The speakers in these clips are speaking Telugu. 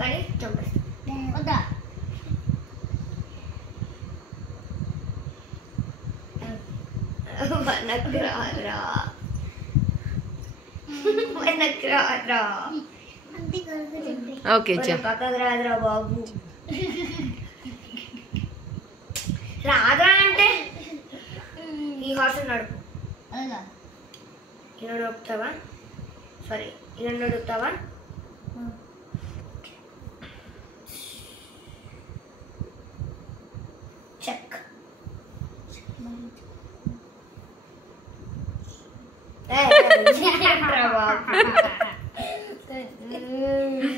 కానీ చంపేస్తా మనకు రారా ఓకే పక్కకు రాదురా బాబు రాదురా అంటే ఈ హార్స్ నడుపు ఇలా నడుపుతావా సారీ ఇలా నడుపుతావా చెక్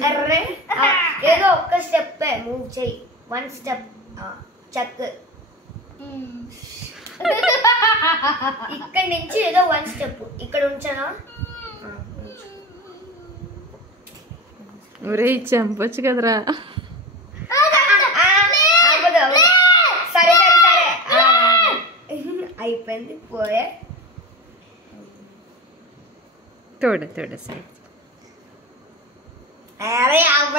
అర్రే ఏదో ఒక్క స్టెప్ మూవ్ చెయ్యి 1 స్టెప్ చెక్ ఇక్కడ నుంచి ఏదో 1 స్టెప్ ఇక్కడ ఉంచానా ఒరే చంపొచ్చు కదరా సరే సరే సరే అయిపోయింది పోయే थोड़ा थोड़ा सा अरे आप